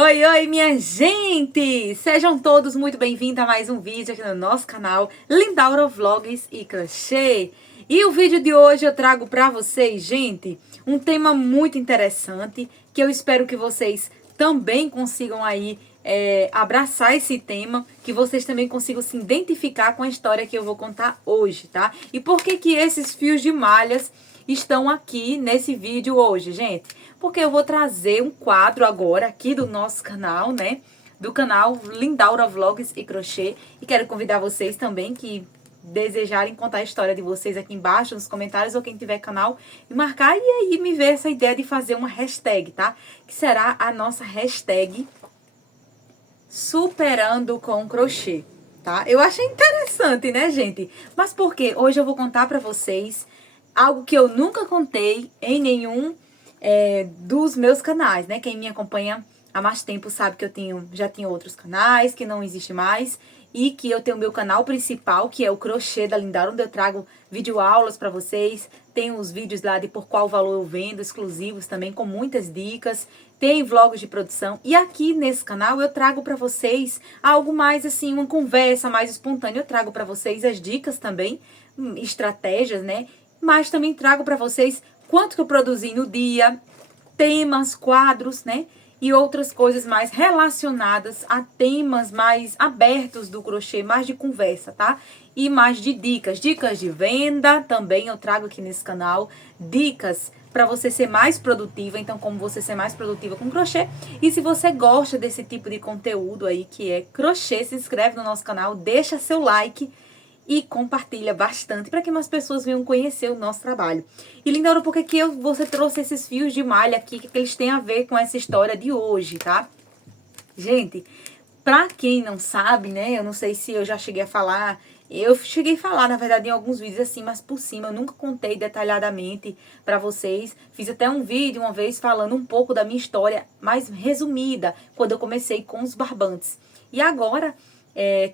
Oi, oi, minha gente! Sejam todos muito bem-vindos a mais um vídeo aqui no nosso canal Lindaura Vlogs e Crochê. E o vídeo de hoje eu trago pra vocês, gente, um tema muito interessante que eu espero que vocês também consigam aí abraçar esse tema, que vocês também consigam se identificar com a história que eu vou contar hoje, tá? E por que que esses fios de malhas estão aqui nesse vídeo hoje, gente? Porque eu vou trazer um quadro agora aqui do nosso canal, né? Do canal Lindaura Vlogs e Crochê. E quero convidar vocês também que desejarem contar a história de vocês aqui embaixo nos comentários, ou quem tiver canal, me marcar e aí me ver essa ideia de fazer uma hashtag, tá? Que será a nossa hashtag Superando com Crochê, tá? Eu achei interessante, né, gente? Mas por quê? Hoje eu vou contar pra vocês algo que eu nunca contei em nenhum dos meus canais, né? Quem me acompanha há mais tempo sabe que eu já tinha outros canais, que não existe mais, e que eu tenho o meu canal principal, que é o Crochê da Lindaura, onde eu trago videoaulas para vocês. Tem os vídeos lá de por qual valor eu vendo, exclusivos também, com muitas dicas. Tem vlogs de produção. E aqui nesse canal eu trago para vocês algo mais assim, uma conversa mais espontânea. Eu trago para vocês as dicas também, estratégias, né? Mas também trago para vocês quanto que eu produzi no dia, temas, quadros, né? E outras coisas mais relacionadas a temas mais abertos do crochê, mais de conversa, tá? E mais de dicas. Dicas de venda também eu trago aqui nesse canal. Dicas para você ser mais produtiva. Então, como você ser mais produtiva com crochê. E se você gosta desse tipo de conteúdo aí, que é crochê, se inscreve no nosso canal, deixa seu like e compartilha bastante para que mais pessoas venham conhecer o nosso trabalho. E Lindaura, por que você trouxe esses fios de malha aqui? O que eles têm a ver com essa história de hoje, tá? Gente, pra quem não sabe, né? Eu não sei se eu já cheguei a falar. Eu cheguei a falar, na verdade, em alguns vídeos assim, mas por cima. Eu nunca contei detalhadamente pra vocês. Fiz até um vídeo uma vez falando um pouco da minha história mais resumida, quando eu comecei com os barbantes. E agora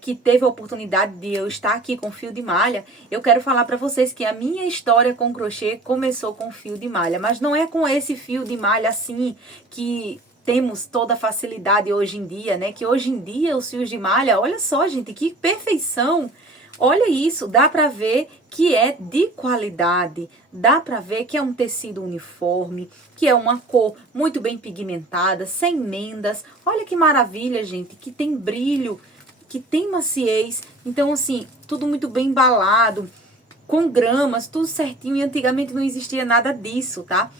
que teve a oportunidade de eu estar aqui com fio de malha, eu quero falar pra vocês que a minha história com crochê começou com fio de malha. Mas não é com esse fio de malha assim que temos toda a facilidade hoje em dia, né? Que hoje em dia os fios de malha, olha só, gente, que perfeição! Olha isso, dá pra ver que é de qualidade, dá pra ver que é um tecido uniforme, que é uma cor muito bem pigmentada, sem mendas. Olha que maravilha, gente, que tem brilho, que tem maciez. Então, assim, tudo muito bem embalado, com gramas, tudo certinho. E antigamente não existia nada disso, tá?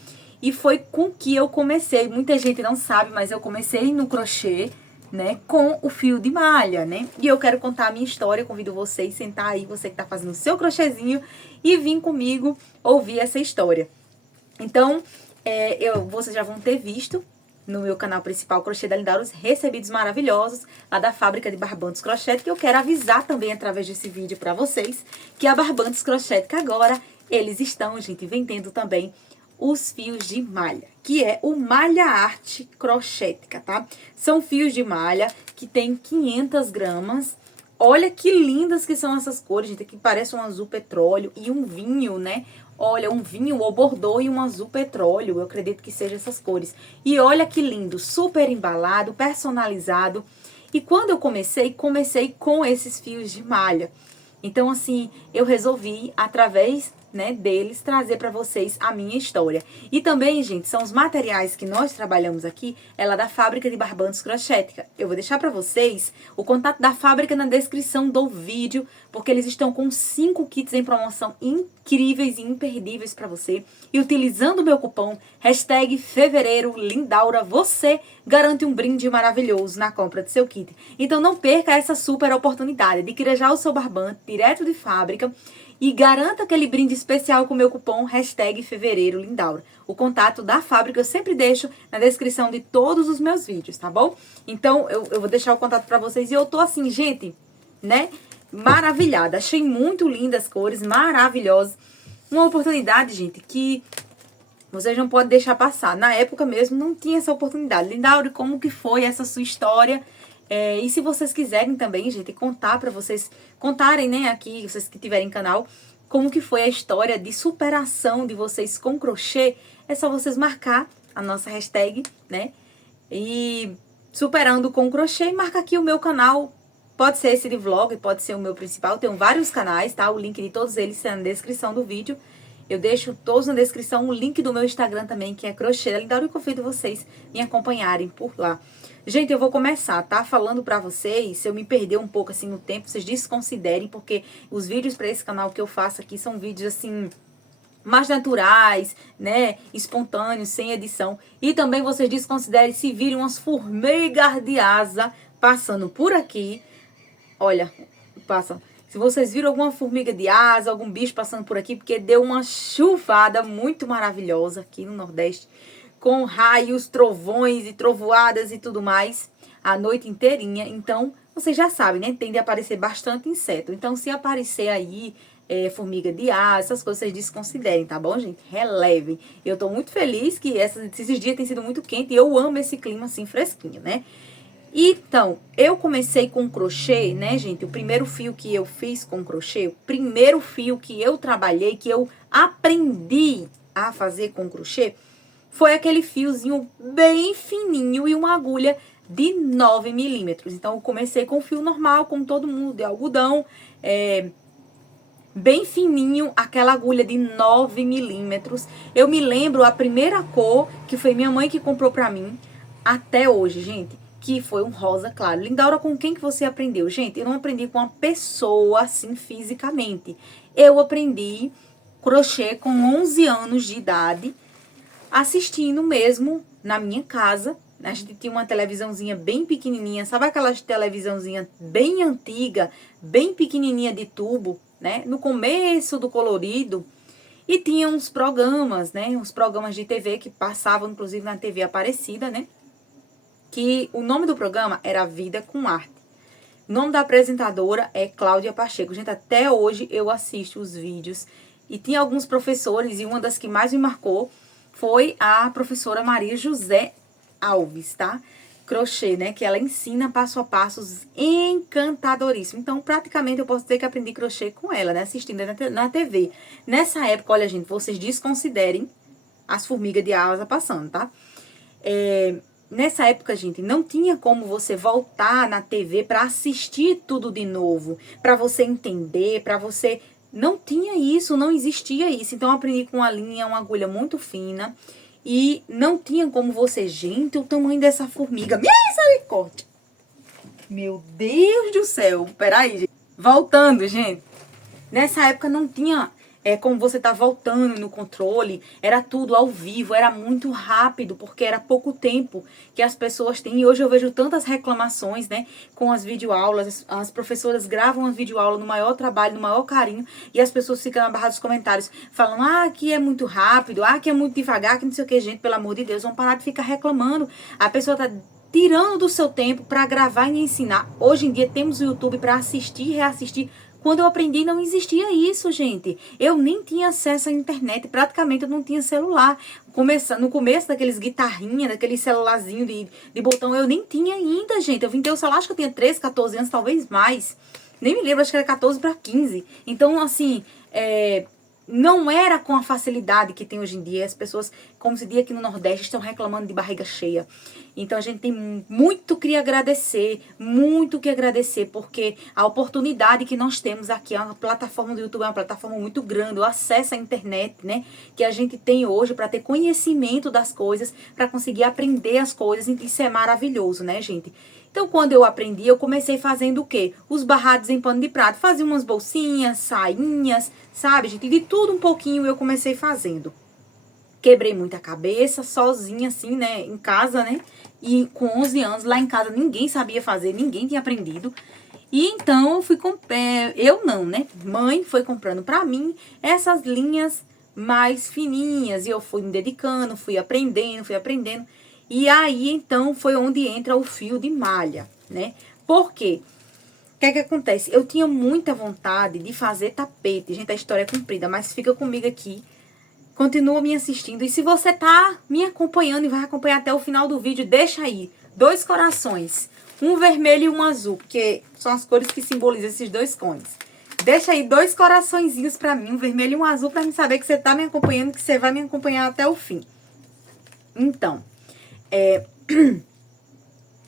E foi com que eu comecei. Muita gente não sabe, mas eu comecei no crochê, né, com o fio de malha, né? E eu quero contar a minha história. Eu convido vocês a sentar aí, você que tá fazendo o seu crochêzinho, e vir comigo ouvir essa história. Então, vocês já vão ter visto no meu canal principal, Crochê da Lindaura, os recebidos maravilhosos lá da fábrica de Barbantes Crochê, que eu quero avisar também através desse vídeo pra vocês, que a Barbantes Crochê, que agora eles estão, gente, vendendo também os fios de malha, que é o Malha Arte Crochética, tá? São fios de malha que tem 500 gramas. Olha que lindas que são essas cores, gente, aqui parece um azul petróleo e um vinho, né? Olha, um vinho ou bordô e um azul petróleo, eu acredito que sejam essas cores. E olha que lindo, super embalado, personalizado. E quando eu comecei com esses fios de malha. Então, assim, eu resolvi, através, né, deles, trazer para vocês a minha história. E também, gente, são os materiais que nós trabalhamos aqui, ela da fábrica de Barbantes Crochética. Eu vou deixar para vocês o contato da fábrica na descrição do vídeo, porque eles estão com 5 kits em promoção incríveis e imperdíveis para você. E utilizando o meu cupom, hashtag FevereiroLindaura, você garante um brinde maravilhoso na compra do seu kit. Então não perca essa super oportunidade. Adquira já o seu barbante direto de fábrica e garanta aquele brinde especial com o meu cupom hashtag FevereiroLindaura. O contato da fábrica eu sempre deixo na descrição de todos os meus vídeos, tá bom? Então eu vou deixar o contato pra vocês. E eu tô assim, gente, né, maravilhada. Achei muito lindas as cores, maravilhosas. Uma oportunidade, gente, que vocês não podem deixar passar. Na época mesmo não tinha essa oportunidade. Lindaura, como que foi essa sua história? E se vocês quiserem também, gente, contar pra vocês, contarem, né, aqui, vocês que tiverem canal, como que foi a história de superação de vocês com crochê, é só vocês marcar a nossa hashtag, né, e Superando com Crochê, marca aqui o meu canal. Pode ser esse de vlog, pode ser o meu principal. Eu tenho vários canais, tá? O link de todos eles está na descrição do vídeo. Eu deixo todos na descrição o link do meu Instagram também, que é Crochê da Lindaura, e convido vocês me acompanharem por lá. Gente, eu vou começar, tá? Falando pra vocês, se eu me perder um pouco assim no tempo, vocês desconsiderem, porque os vídeos pra esse canal que eu faço aqui são vídeos assim mais naturais, né, espontâneos, sem edição. E também vocês desconsiderem se virem umas formigas de asa passando por aqui. Olha, passa. Se vocês viram alguma formiga de asa, algum bicho passando por aqui, porque deu uma chuvada muito maravilhosa aqui no Nordeste, com raios, trovões e trovoadas e tudo mais, a noite inteirinha. Então, vocês já sabem, né? Tende a aparecer bastante inseto. Então, se aparecer aí formiga de asa, essas coisas, vocês desconsiderem, tá bom, gente? Relevem. Eu tô muito feliz que esses dias têm sido muito quente e eu amo esse clima assim fresquinho, né? Então, eu comecei com crochê, né, gente? O primeiro fio que eu fiz com crochê, o primeiro fio que eu trabalhei, que eu aprendi a fazer com crochê, foi aquele fiozinho bem fininho e uma agulha de 9 milímetros. Então, eu comecei com fio normal, como todo mundo, de algodão, bem fininho, aquela agulha de 9 milímetros. Eu me lembro a primeira cor, que foi minha mãe que comprou pra mim, até hoje, gente, que foi um rosa claro. Lindaura, com quem que você aprendeu? Gente, eu não aprendi com uma pessoa assim fisicamente. Eu aprendi crochê com 11 anos de idade, assistindo mesmo na minha casa. A gente tinha uma televisãozinha bem pequenininha, sabe aquelas televisãozinha bem antiga, bem pequenininha de tubo, né? No começo do colorido. E tinha uns programas, né? Uns programas de TV que passavam, inclusive, na TV Aparecida, né? Que o nome do programa era Vida com Arte. O nome da apresentadora é Cláudia Pacheco. Gente, até hoje eu assisto os vídeos. E tinha alguns professores, e uma das que mais me marcou foi a professora Maria José Alves, tá? Crochê, né? Que ela ensina passo a passos encantadoríssimo. Então, praticamente, eu posso dizer que aprendi crochê com ela, né? Assistindo na TV. Nessa época, olha, gente, vocês desconsiderem as formigas de asa passando, tá? Nessa época, gente, não tinha como você voltar na TV para assistir tudo de novo, para você entender, para você... Não tinha isso, não existia isso. Então, eu aprendi com uma linha, uma agulha muito fina. E não tinha como você... Gente, o tamanho dessa formiga... Misericórdia! Meu Deus do céu! Peraí, gente. Voltando, gente. Nessa época não tinha... como você tá voltando no controle, era tudo ao vivo, era muito rápido, porque era pouco tempo que as pessoas têm. E hoje eu vejo tantas reclamações, né, com as videoaulas, as professoras gravam as videoaulas no maior trabalho, no maior carinho, e as pessoas ficam na barra dos comentários, falando, que é muito rápido, que é muito devagar, que não sei o que, gente, pelo amor de Deus, vamos parar de ficar reclamando. A pessoa tá tirando do seu tempo para gravar e ensinar. Hoje em dia temos o YouTube para assistir e reassistir. Quando eu aprendi, não existia isso, gente. Eu nem tinha acesso à internet, praticamente eu não tinha celular. No começo daqueles guitarrinha, daquele celularzinho de botão, eu nem tinha ainda, gente. Eu vim ter o celular, acho que eu tinha 13, 14 anos, talvez mais. Nem me lembro, acho que era 14 para 15. Então, assim, não era com a facilidade que tem hoje em dia. As pessoas, como se diz aqui no Nordeste, estão reclamando de barriga cheia. Então, a gente tem muito que agradecer, porque a oportunidade que nós temos aqui, a plataforma do YouTube é uma plataforma muito grande, o acesso à internet, né, que a gente tem hoje para ter conhecimento das coisas, para conseguir aprender as coisas, isso é maravilhoso, né, gente? Então, quando eu aprendi, eu comecei fazendo o quê? Os barrados em pano de prato. Fazia umas bolsinhas, sainhas, sabe, gente? De tudo um pouquinho eu comecei fazendo. Quebrei muita cabeça, sozinha, assim, né, em casa, né? E com 11 anos, lá em casa, ninguém sabia fazer, ninguém tinha aprendido. E então, eu fui eu não, né? Mãe foi comprando pra mim essas linhas mais fininhas. E eu fui me dedicando, fui aprendendo. E aí, então, foi onde entra o fio de malha, né? Por quê? O que é que acontece? Eu tinha muita vontade de fazer tapete. Gente, a história é comprida, mas fica comigo aqui. Continua me assistindo. E se você tá me acompanhando e vai acompanhar até o final do vídeo, deixa aí 2 corações. Um vermelho e um azul, porque são as cores que simbolizam esses 2 cones. Deixa aí 2 coraçõezinhos pra mim, um vermelho e um azul, pra me saber que você tá me acompanhando, que você vai me acompanhar até o fim. Então...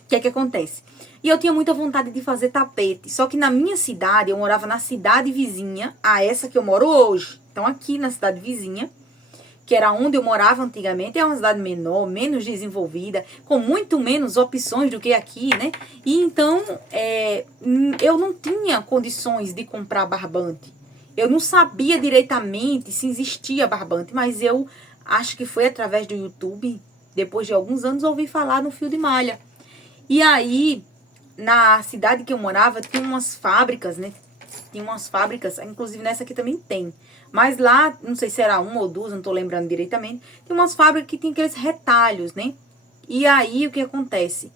O que é que acontece? E eu tinha muita vontade de fazer tapete. Só que na minha cidade, eu morava na cidade vizinha a essa que eu moro hoje. Então, aqui na cidade vizinha, que era onde eu morava antigamente, é uma cidade menor, menos desenvolvida, com muito menos opções do que aqui, né? E então, eu não tinha condições de comprar barbante. Eu não sabia diretamente se existia barbante, mas eu acho que foi através do YouTube, depois de alguns anos, ouvi falar no fio de malha. E aí, na cidade que eu morava, tinha umas fábricas, né? Tinha umas fábricas, inclusive nessa aqui também tem. Mas lá, não sei se era uma ou duas, não tô lembrando diretamente. Tem umas fábricas que tem aqueles retalhos, né? E aí, o que acontece?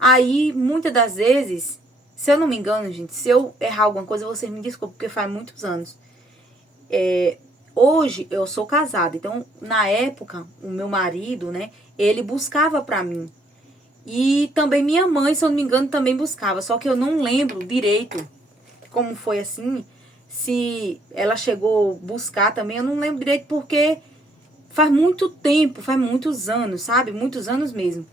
Aí, muitas das vezes, se eu não me engano, gente, se eu errar alguma coisa, vocês me desculpem, porque faz muitos anos. Hoje, eu sou casada. Então, na época, o meu marido, né? Ele buscava pra mim. E também minha mãe, se eu não me engano, também buscava. Só que eu não lembro direito como foi assim. Se ela chegou a buscar também, eu não lembro direito porque faz muito tempo, faz muitos anos, sabe? Muitos anos mesmo.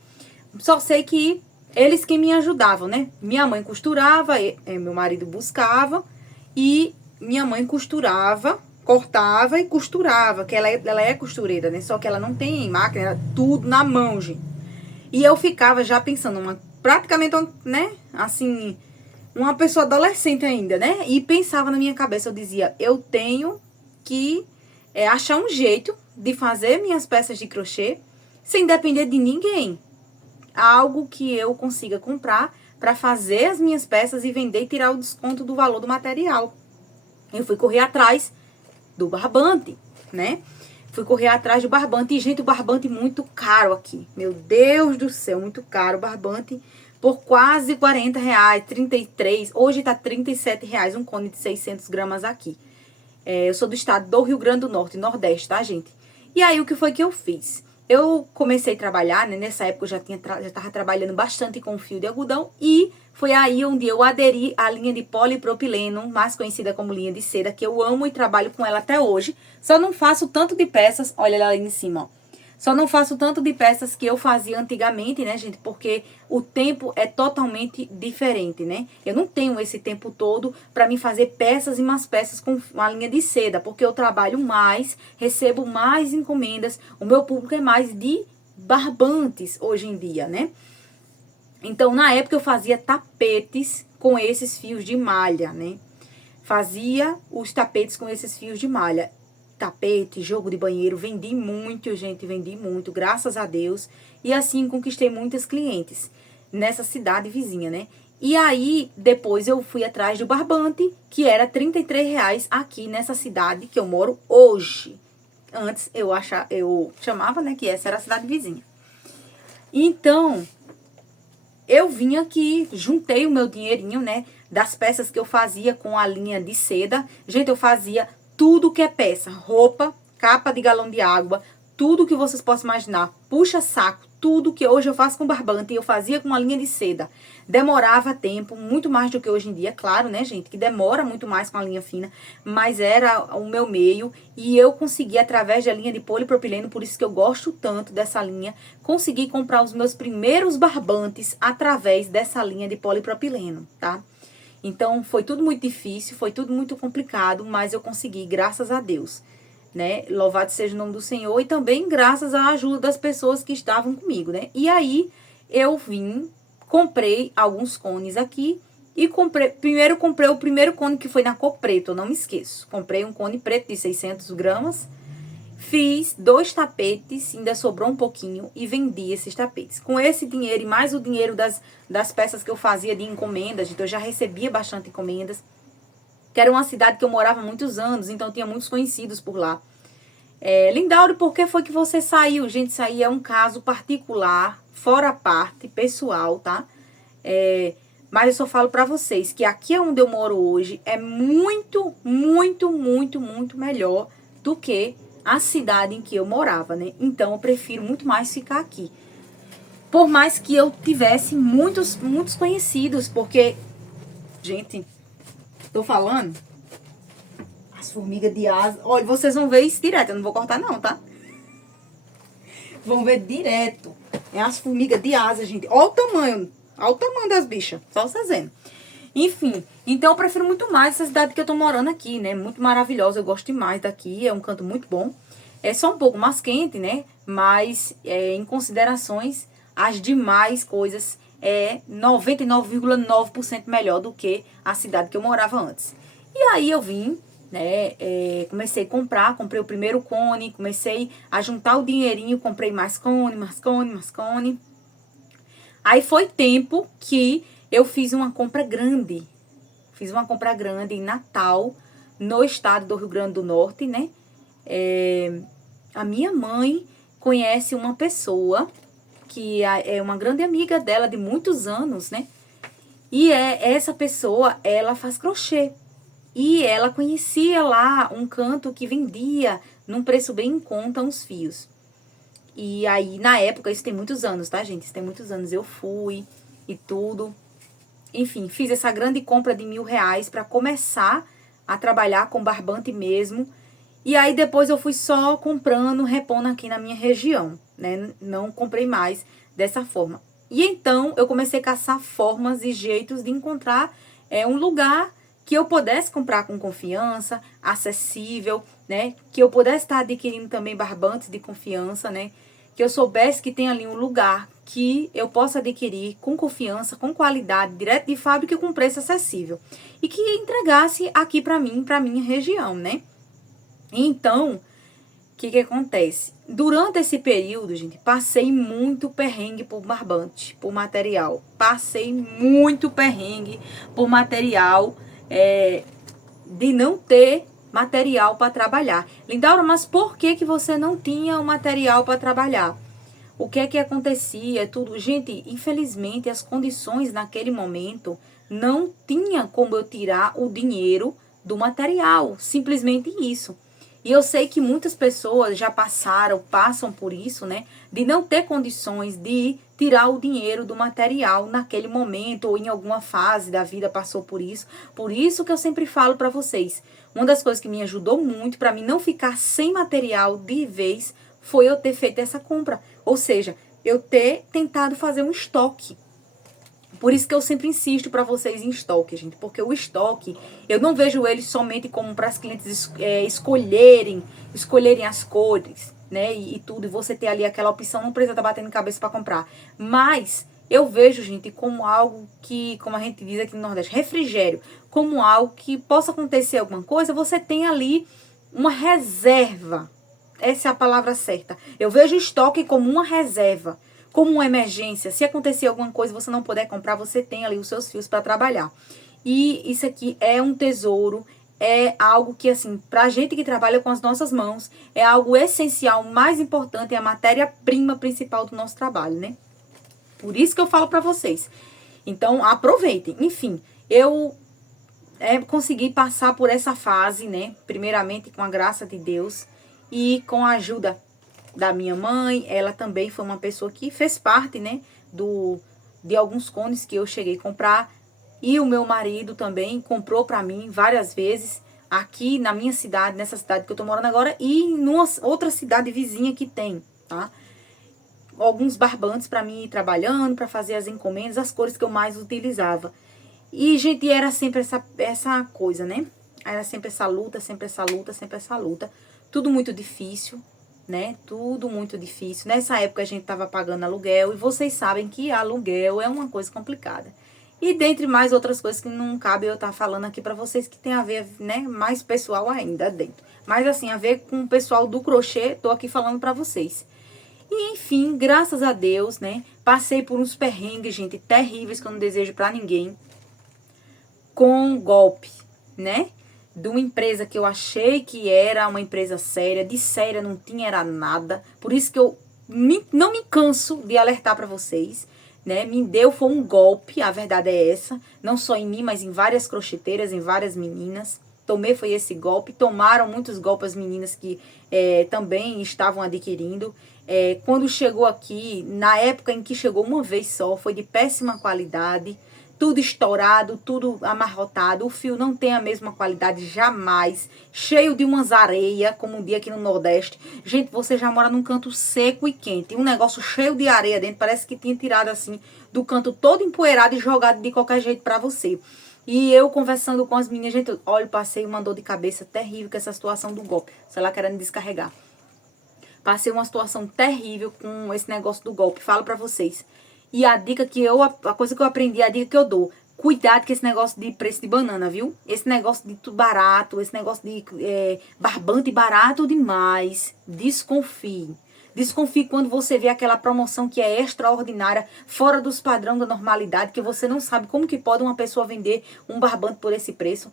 Só sei que eles que me ajudavam, né? Minha mãe costurava, meu marido buscava e minha mãe costurava, cortava e costurava, que ela é costureira, né? Só que ela não tem máquina, era tudo na mão, gente. E eu ficava já pensando, praticamente, né? Assim, uma pessoa adolescente ainda, né? E pensava na minha cabeça, eu dizia, eu tenho que achar um jeito de fazer minhas peças de crochê sem depender de ninguém. Algo que eu consiga comprar para fazer as minhas peças e vender e tirar o desconto do valor do material. Eu fui correr atrás do barbante, né? Fui correr atrás do barbante. E, gente, o barbante muito caro aqui. Meu Deus do céu, muito caro o barbante. Por quase R$40, 33. Hoje tá R$37 um cone de 600 gramas aqui. Eu sou do estado do Rio Grande do Norte, Nordeste, tá, gente? E aí, o que foi que eu fiz? Eu comecei a trabalhar, né? Nessa época eu já tava trabalhando bastante com fio de algodão. E foi aí onde eu aderi à linha de polipropileno, mais conhecida como linha de seda, que eu amo e trabalho com ela até hoje. Só não faço tanto de peças, olha ela ali em cima, ó. Só não faço tanto de peças que eu fazia antigamente, né, gente? Porque o tempo é totalmente diferente, né? Eu não tenho esse tempo todo para me fazer peças e mais peças com uma linha de seda, porque eu trabalho mais, recebo mais encomendas, o meu público é mais de barbantes hoje em dia, né? Então, na época eu fazia tapetes com esses fios de malha, né? Fazia os tapetes com esses fios de malha. Tapete, jogo de banheiro, vendi muito, gente, vendi muito, graças a Deus. E assim conquistei muitas clientes nessa cidade vizinha, né? E aí, depois eu fui atrás do barbante, que era R$33 aqui nessa cidade que eu moro hoje. Antes eu chamava, né, que essa era a cidade vizinha. Então, eu vim aqui, juntei o meu dinheirinho, né, das peças que eu fazia com a linha de seda. Gente, eu fazia tudo que é peça, roupa, capa de galão de água, tudo que vocês possam imaginar, puxa-saco, tudo que hoje eu faço com barbante, eu fazia com uma linha de seda. Demorava tempo, muito mais do que hoje em dia, claro, né, gente, que demora muito mais com a linha fina, mas era o meu meio e eu consegui, através da linha de polipropileno, por isso que eu gosto tanto dessa linha, consegui comprar os meus primeiros barbantes através dessa linha de polipropileno, tá? Então, foi tudo muito difícil, foi tudo muito complicado, mas eu consegui, graças a Deus, né? Louvado seja o nome do Senhor e também graças à ajuda das pessoas que estavam comigo, né? E aí, eu comprei alguns cones aqui e primeiro comprei o primeiro cone que foi na cor preta, eu não me esqueço. Comprei um cone preto de 600 gramas. Fiz 2 tapetes, ainda sobrou um pouquinho e vendi esses tapetes. Com esse dinheiro e mais o dinheiro das peças que eu fazia de encomendas, então eu já recebia bastante encomendas, que era uma cidade que eu morava há muitos anos, então tinha muitos conhecidos por lá. Lindauro, por que foi que você saiu? Gente, isso aí é um caso particular, fora a parte, pessoal, tá? Mas eu só falo pra vocês que aqui onde eu moro hoje é muito, muito, muito, muito melhor do que a cidade em que eu morava, né? Então, eu prefiro muito mais ficar aqui. Por mais que eu tivesse muitos conhecidos, porque, gente, tô falando, as formigas de asa, olha, vocês vão ver isso direto, eu não vou cortar não, tá? Vão ver direto. É as formigas de asa, gente. Olha o tamanho. Olha o tamanho das bichas, só vocês vendo. Enfim, então eu prefiro muito mais essa cidade que eu tô morando aqui, né? Muito maravilhosa, eu gosto demais daqui, é um canto muito bom. É só um pouco mais quente, né? Mas em considerações, as demais coisas é 99,9% melhor do que a cidade que eu morava antes. E aí eu vim, né? Comecei a comprar, comprei o primeiro cone, comecei a juntar o dinheirinho, comprei mais cone, mais cone, mais cone. Aí foi tempo que eu fiz uma compra grande. Fiz uma compra grande em Natal, no estado do Rio Grande do Norte, né? A minha mãe conhece uma pessoa que é uma grande amiga dela de muitos anos, né? E essa pessoa, ela faz crochê. E ela conhecia lá um canto que vendia num preço bem em conta uns fios. E aí, na época, isso tem muitos anos, tá, gente? Isso tem muitos anos. Eu fui e tudo. Enfim, fiz essa grande compra de R$ 1.000 para começar a trabalhar com barbante mesmo. E aí, depois eu fui só comprando, repondo aqui na minha região, né? Não comprei mais dessa forma. E então, eu comecei a caçar formas e jeitos de encontrar um lugar que eu pudesse comprar com confiança, acessível, né? Que eu pudesse estar adquirindo também barbantes de confiança, né? Que eu soubesse que tem ali um lugar que eu possa adquirir com confiança, com qualidade, direto de fábrica e com preço acessível. E que entregasse aqui para mim, para minha região, né? Então, o que acontece? Durante esse período, gente, passei muito perrengue por barbante, por material. Passei muito perrengue por material, de não ter material para trabalhar. Lindaura, mas por que você não tinha o material para trabalhar? O que acontecia? Tudo. Gente, infelizmente, as condições naquele momento não tinha como eu tirar o dinheiro do material. Simplesmente isso. E eu sei que muitas pessoas já passam por isso, né? De não ter condições de tirar o dinheiro do material naquele momento ou em alguma fase da vida passou por isso. Por isso que eu sempre falo para vocês. Uma das coisas que me ajudou muito para mim não ficar sem material de vez foi eu ter feito essa compra. Ou seja, eu ter tentado fazer um estoque. Por isso que eu sempre insisto para vocês em estoque, gente. Porque o estoque, eu não vejo ele somente como para as clientes escolherem as cores, né? E tudo. E você ter ali aquela opção, não precisa estar batendo cabeça para comprar. Mas eu vejo, gente, como algo que, como a gente diz aqui no Nordeste, refrigério. Como algo que possa acontecer alguma coisa, você tem ali uma reserva. Essa é a palavra certa. Eu vejo o estoque como uma reserva. Como uma emergência, se acontecer alguma coisa e você não puder comprar, você tem ali os seus fios para trabalhar. E isso aqui é um tesouro, é algo que, assim, pra gente que trabalha com as nossas mãos, é algo essencial, mais importante, é a matéria-prima principal do nosso trabalho, né? Por isso que eu falo pra vocês. Então, aproveitem. Enfim, eu consegui passar por essa fase, né? Primeiramente com a graça de Deus e com a ajuda da minha mãe. Ela também foi uma pessoa que fez parte, né, de alguns cones que eu cheguei a comprar. E o meu marido também comprou para mim várias vezes aqui na minha cidade, nessa cidade que eu tô morando agora, e em outra cidade vizinha que tem, tá? Alguns barbantes para mim ir trabalhando, para fazer as encomendas, as cores que eu mais utilizava. E, gente, era sempre essa coisa, né? Era sempre essa luta, sempre essa luta, sempre essa luta. Tudo muito difícil, né? Tudo muito difícil. Nessa época a gente tava pagando aluguel e vocês sabem que aluguel é uma coisa complicada. E dentre mais outras coisas que não cabe eu estar falando aqui pra vocês, que tem a ver, né, mais pessoal ainda dentro. Mas assim, a ver com o pessoal do crochê, tô aqui falando pra vocês. E enfim, graças a Deus, né, passei por uns perrengues, gente, terríveis que eu não desejo pra ninguém. Com golpe, né? De uma empresa que eu achei que era uma empresa séria, de séria não tinha era nada. Por isso que eu não me canso de alertar para vocês, né? Foi um golpe, a verdade é essa. Não só em mim, mas em várias crocheteiras, em várias meninas. Foi esse golpe. Tomaram muitos golpes as meninas que também estavam adquirindo. Quando chegou aqui, na época em que chegou uma vez só, foi de péssima qualidade. tudo estourado, tudo amarrotado, o fio não tem a mesma qualidade jamais, cheio de umas areias, como um dia aqui no Nordeste. Gente, você já mora num canto seco e quente, um negócio cheio de areia dentro, parece que tinha tirado assim do canto todo empoeirado e jogado de qualquer jeito pra você. E eu conversando com as meninas, gente, olha, passei uma dor de cabeça terrível com essa situação do golpe, sei lá, querendo descarregar. Passei uma situação terrível com esse negócio do golpe, falo pra vocês. E a dica que a coisa que eu aprendi, a dica que eu dou, cuidado com esse negócio de preço de banana, viu? Esse negócio de tudo barato, esse negócio de barbante barato demais, desconfie. Desconfie quando você vê aquela promoção que é extraordinária, fora dos padrões da normalidade, que você não sabe como que pode uma pessoa vender um barbante por esse preço.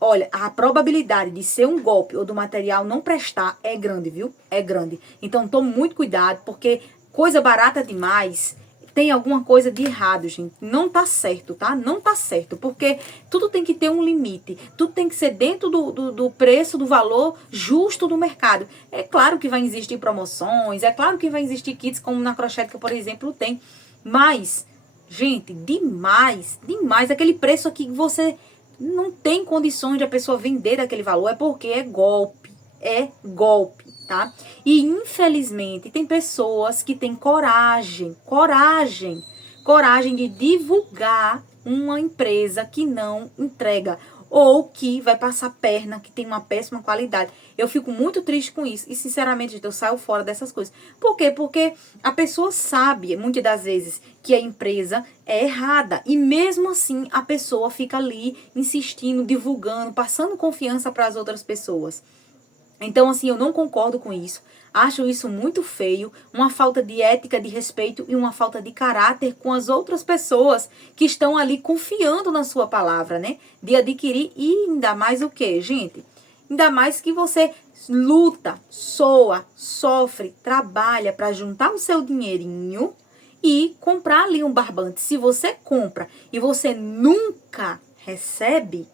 Olha, a probabilidade de ser um golpe ou do material não prestar é grande, viu? É grande. Então, tome muito cuidado, porque coisa barata demais tem alguma coisa de errado, gente. Não tá certo, tá? Não tá certo, porque tudo tem que ter um limite. Tudo tem que ser dentro do preço, do valor justo do mercado. É claro que vai existir promoções, é claro que vai existir kits como na Crochética, por exemplo, tem. Mas, gente, demais, demais. Aquele preço aqui que você não tem condições de a pessoa vender daquele valor, é porque é golpe. É golpe, tá? E infelizmente tem pessoas que têm coragem de divulgar uma empresa que não entrega ou que vai passar perna, que tem uma péssima qualidade. Eu fico muito triste com isso e sinceramente, gente, eu saio fora dessas coisas. Por quê? Porque a pessoa sabe, muitas das vezes, que a empresa é errada e mesmo assim a pessoa fica ali insistindo, divulgando, passando confiança para as outras pessoas. Então, assim, eu não concordo com isso. Acho isso muito feio, uma falta de ética, de respeito e uma falta de caráter com as outras pessoas que estão ali confiando na sua palavra, né? De adquirir e ainda mais o quê, gente? Ainda mais que você luta, soa, sofre, trabalha para juntar o seu dinheirinho e comprar ali um barbante. Se você compra e você nunca recebe,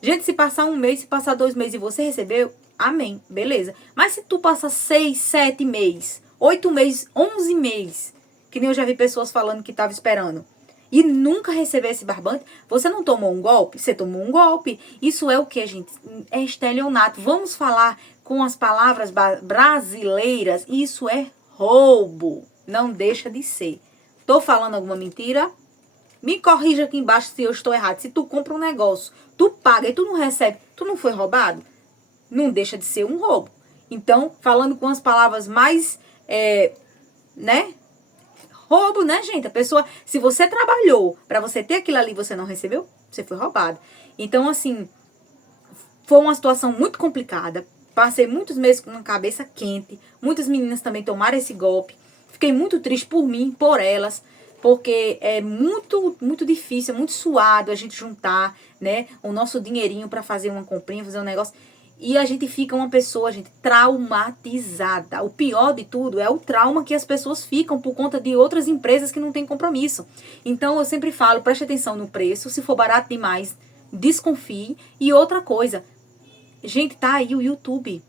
gente, se passar um mês, se passar 2 meses e você recebeu, amém, beleza. Mas se tu passa 6, 7 meses, 8 meses, 11 meses, que nem eu já vi pessoas falando que tava esperando, e nunca recebeu esse barbante, você não tomou um golpe? Você tomou um golpe. Isso é o que, gente? É estelionato. Vamos falar com as palavras brasileiras. Isso é roubo. Não deixa de ser. Tô falando alguma mentira? Me corrija aqui embaixo se eu estou errado. Se tu compra um negócio, tu paga e tu não recebe, tu não foi roubado? Não deixa de ser um roubo. Então, falando com as palavras mais, né? Roubo, né, gente? A pessoa, se você trabalhou para você ter aquilo ali e você não recebeu, você foi roubado. Então, assim, foi uma situação muito complicada. Passei muitos meses com a cabeça quente. Muitas meninas também tomaram esse golpe. Fiquei muito triste por mim, por elas, porque é muito, muito difícil, é muito suado a gente juntar, né, o nosso dinheirinho para fazer uma comprinha, fazer um negócio. E a gente fica uma pessoa, gente, traumatizada. O pior de tudo é o trauma que as pessoas ficam por conta de outras empresas que não têm compromisso. Então, eu sempre falo, preste atenção no preço. Se for barato demais, desconfie. E outra coisa, gente, tá aí o YouTube.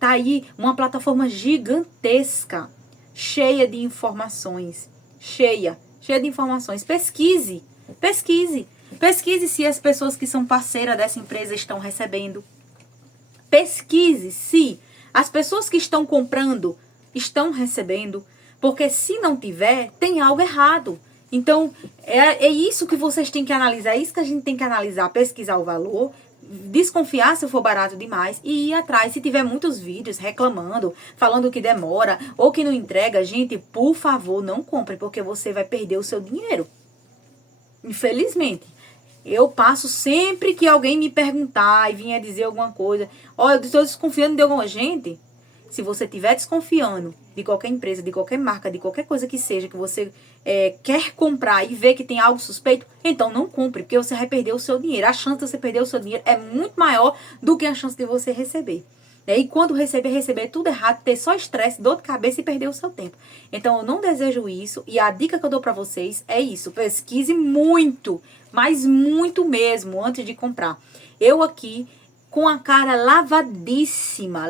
Tá aí uma plataforma gigantesca, cheia de informações. Cheia de informações. Pesquise se as pessoas que são parceiras dessa empresa estão recebendo. Pesquise se as pessoas que estão comprando estão recebendo, porque se não tiver, tem algo errado. Então, é isso que vocês têm que analisar, é isso que a gente tem que analisar, pesquisar o valor, desconfiar se for barato demais e ir atrás. Se tiver muitos vídeos reclamando, falando que demora ou que não entrega, gente, por favor, não compre, porque você vai perder o seu dinheiro. Infelizmente. Eu passo sempre que alguém me perguntar e vinha dizer alguma coisa. Olha, eu estou desconfiando de alguma gente. Se você estiver desconfiando de qualquer empresa, de qualquer marca, de qualquer coisa que seja, que você quer comprar e vê que tem algo suspeito, então não compre, porque você vai perder o seu dinheiro. A chance de você perder o seu dinheiro é muito maior do que a chance de você receber. E quando receber tudo errado, ter só estresse, dor de cabeça e perder o seu tempo. Então, eu não desejo isso. E a dica que eu dou pra vocês é isso. Pesquise muito, mas muito mesmo, antes de comprar. Eu aqui, com a cara lavadíssima,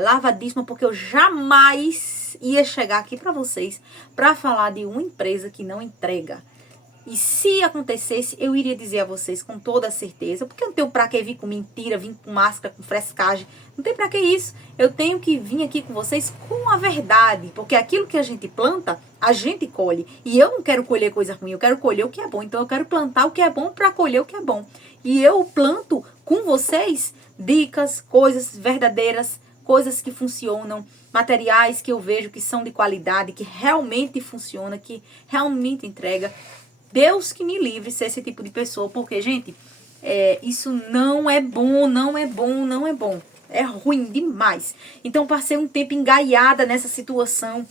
porque eu jamais ia chegar aqui pra vocês pra falar de uma empresa que não entrega. E se acontecesse, eu iria dizer a vocês com toda certeza, porque eu não tenho pra que vir com mentira, vir com máscara, com frescagem. Não tem pra que isso. Eu tenho que vir aqui com vocês com a verdade, porque aquilo que a gente planta, a gente colhe. E eu não quero colher coisa ruim, eu quero colher o que é bom. Então eu quero plantar o que é bom pra colher o que é bom. E eu planto com vocês dicas, coisas verdadeiras, coisas que funcionam, materiais que eu vejo que são de qualidade, que realmente funciona, que realmente entrega. Deus que me livre ser esse tipo de pessoa, porque, gente, isso não é bom, não é bom, não é bom. É ruim demais. Então, passei um tempo engaiada nessa situação.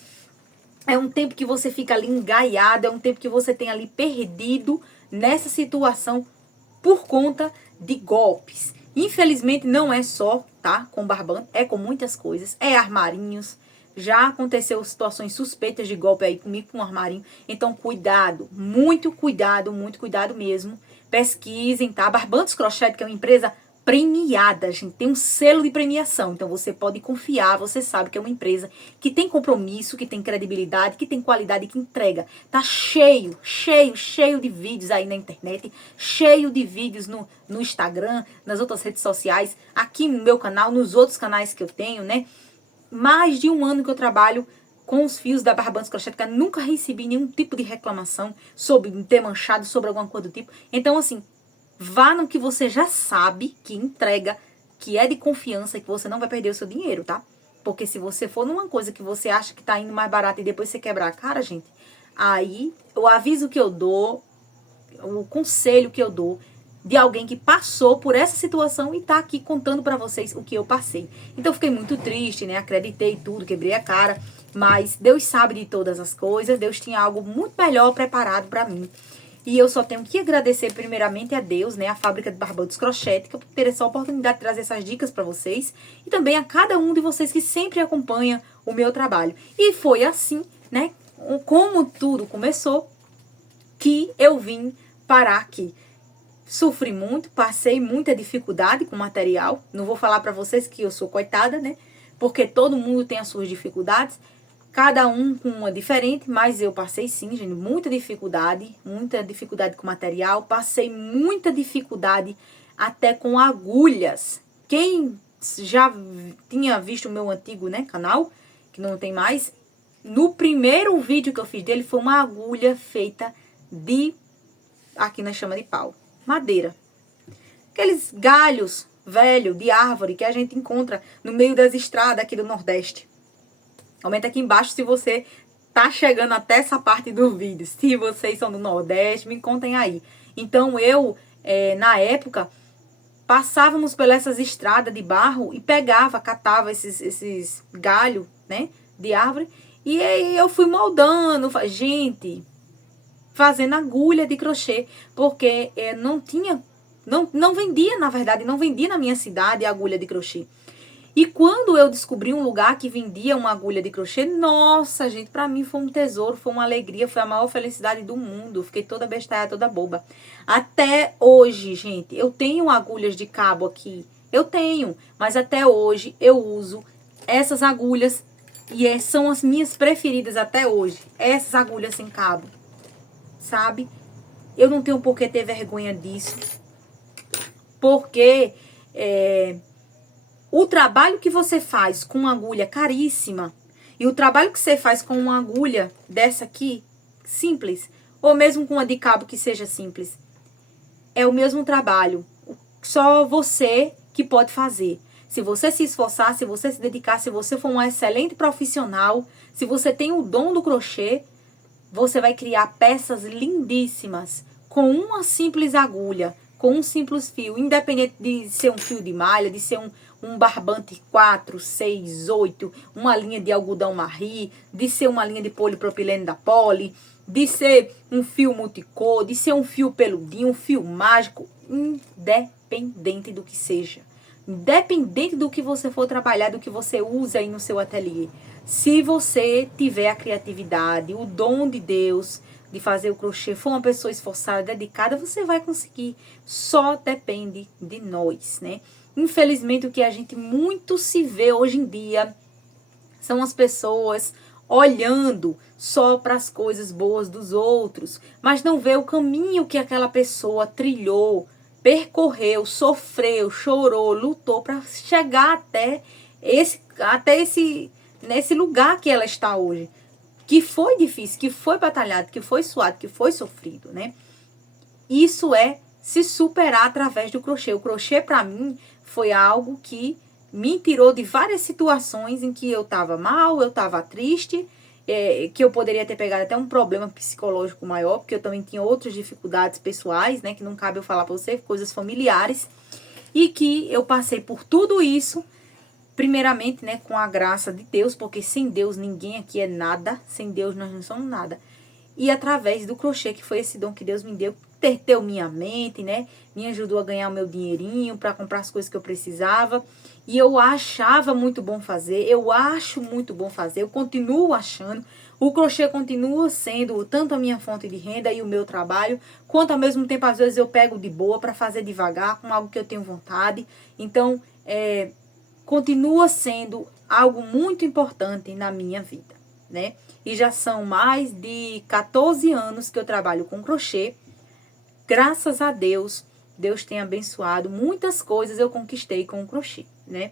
É um tempo que você fica ali engaiado, é um tempo que você tem ali perdido nessa situação por conta de golpes. Infelizmente, não é só, tá, com barbante, é com muitas coisas. É armarinhos. Já aconteceu situações suspeitas de golpe aí comigo com um armarinho. Então, cuidado, muito cuidado mesmo. Pesquisem, tá? Barbantes Crochê, que é uma empresa premiada, gente. Tem um selo de premiação. Então, você pode confiar, você sabe que é uma empresa que tem compromisso, que tem credibilidade, que tem qualidade, que entrega. Tá cheio de vídeos aí na internet. Cheio de vídeos no Instagram, nas outras redes sociais. Aqui no meu canal, nos outros canais que eu tenho, né? Mais de um ano que eu trabalho com os fios da Barbantes Crochê, nunca recebi nenhum tipo de reclamação sobre ter manchado, sobre alguma coisa do tipo. Então, assim, vá no que você já sabe, que entrega, que é de confiança e que você não vai perder o seu dinheiro, tá? Porque se você for numa coisa que você acha que tá indo mais barato e depois você quebrar a cara, gente, aí o aviso que eu dou, o conselho que eu dou de alguém que passou por essa situação e tá aqui contando pra vocês o que eu passei. Então eu fiquei muito triste, né? Acreditei tudo, quebrei a cara, mas Deus sabe de todas as coisas, Deus tinha algo muito melhor preparado pra mim. E eu só tenho que agradecer primeiramente a Deus, né? A fábrica de Barbantes Crochê, que eu ter essa oportunidade de trazer essas dicas pra vocês. E também a cada um de vocês que sempre acompanha o meu trabalho. E foi assim, né? Como tudo começou, que eu vim parar aqui. Sofri muito, passei muita dificuldade com material. Não vou falar pra vocês que eu sou coitada, né? Porque todo mundo tem as suas dificuldades. Cada um com uma diferente, mas eu passei sim, gente, muita dificuldade com material. Passei muita dificuldade até com agulhas. Quem já tinha visto o meu antigo, né, canal, que não tem mais, no primeiro vídeo que eu fiz dele foi uma agulha feita de, aqui nós chamamos de pau, madeira. Aqueles galhos velhos de árvore que a gente encontra no meio das estradas aqui do Nordeste. Comenta aqui embaixo se você tá chegando até essa parte do vídeo. Se vocês são do Nordeste, me contem aí. Então eu, na época, passávamos por essas estradas de barro e pegava, catava esses galhos, né, de árvore. E aí eu fui moldando, gente, fazendo agulha de crochê, porque não tinha, não vendia, na verdade, não vendia na minha cidade agulha de crochê. E quando eu descobri um lugar que vendia uma agulha de crochê, nossa, gente, pra mim foi um tesouro, foi uma alegria, foi a maior felicidade do mundo. Fiquei toda bestalhada, toda boba. Até hoje, gente, eu tenho agulhas de cabo aqui. Eu tenho, mas até hoje eu uso essas agulhas e são as minhas preferidas até hoje. Essas agulhas sem cabo, sabe? Eu não tenho por que ter vergonha disso. Porque o trabalho que você faz com uma agulha caríssima e o trabalho que você faz com uma agulha dessa aqui, simples, ou mesmo com uma de cabo que seja simples, é o mesmo trabalho. Só você que pode fazer. Se você se esforçar, se você se dedicar, se você for um excelente profissional, se você tem o dom do crochê, você vai criar peças lindíssimas com uma simples agulha, com um simples fio, independente de ser um fio de malha, de ser um barbante 4, 6, 8, uma linha de algodão marri, de ser uma linha de polipropilene da Poli, de ser um fio multicor, de ser um fio peludinho, um fio mágico, independente do que seja. Independente do que você for trabalhar, do que você usa aí no seu ateliê. Se você tiver a criatividade, o dom de Deus de fazer o crochê, for uma pessoa esforçada, dedicada, você vai conseguir. Só depende de nós, né? Infelizmente, o que a gente muito se vê hoje em dia são as pessoas olhando só para as coisas boas dos outros, mas não vê o caminho que aquela pessoa trilhou, percorreu, sofreu, chorou, lutou para chegar nesse lugar que ela está hoje, que foi difícil, que foi batalhado, que foi suado, que foi sofrido, né? Isso é se superar através do crochê. O crochê, para mim, foi algo que me tirou de várias situações em que eu estava mal, eu estava triste, que eu poderia ter pegado até um problema psicológico maior, porque eu também tinha outras dificuldades pessoais, né, que não cabe eu falar para você, coisas familiares, e que eu passei por tudo isso, primeiramente, né, com a graça de Deus, porque sem Deus ninguém aqui é nada, sem Deus nós não somos nada. E através do crochê, que foi esse dom que Deus me deu, terteu minha mente, né? Me ajudou a ganhar o meu dinheirinho para comprar as coisas que eu precisava. E eu achava muito bom fazer, eu acho muito bom fazer, eu continuo achando. O crochê continua sendo tanto a minha fonte de renda e o meu trabalho, quanto ao mesmo tempo, às vezes, eu pego de boa para fazer devagar, com algo que eu tenho vontade. Então, continua sendo algo muito importante na minha vida, né? E já são mais de 14 anos que eu trabalho com crochê. Graças a Deus, Deus tem abençoado. Muitas coisas eu conquistei com o crochê, né?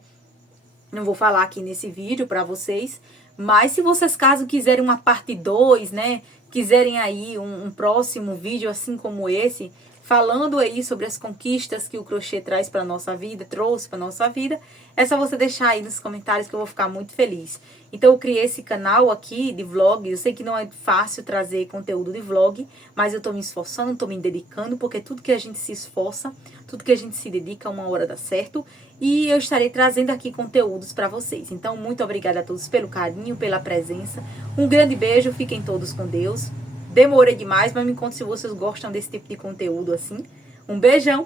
Não vou falar aqui nesse vídeo para vocês, mas se vocês, caso quiserem uma parte 2, né? Quiserem aí um próximo vídeo assim como esse, falando aí sobre as conquistas que o crochê traz para nossa vida, trouxe para nossa vida, é só você deixar aí nos comentários que eu vou ficar muito feliz. Então eu criei esse canal aqui de vlog, eu sei que não é fácil trazer conteúdo de vlog, mas eu tô me esforçando, tô me dedicando, porque tudo que a gente se esforça, tudo que a gente se dedica, uma hora dá certo, e eu estarei trazendo aqui conteúdos para vocês. Então muito obrigada a todos pelo carinho, pela presença, um grande beijo, fiquem todos com Deus. Demorei demais, mas me conta se vocês gostam desse tipo de conteúdo assim. Um beijão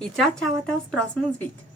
e tchau, tchau, até os próximos vídeos.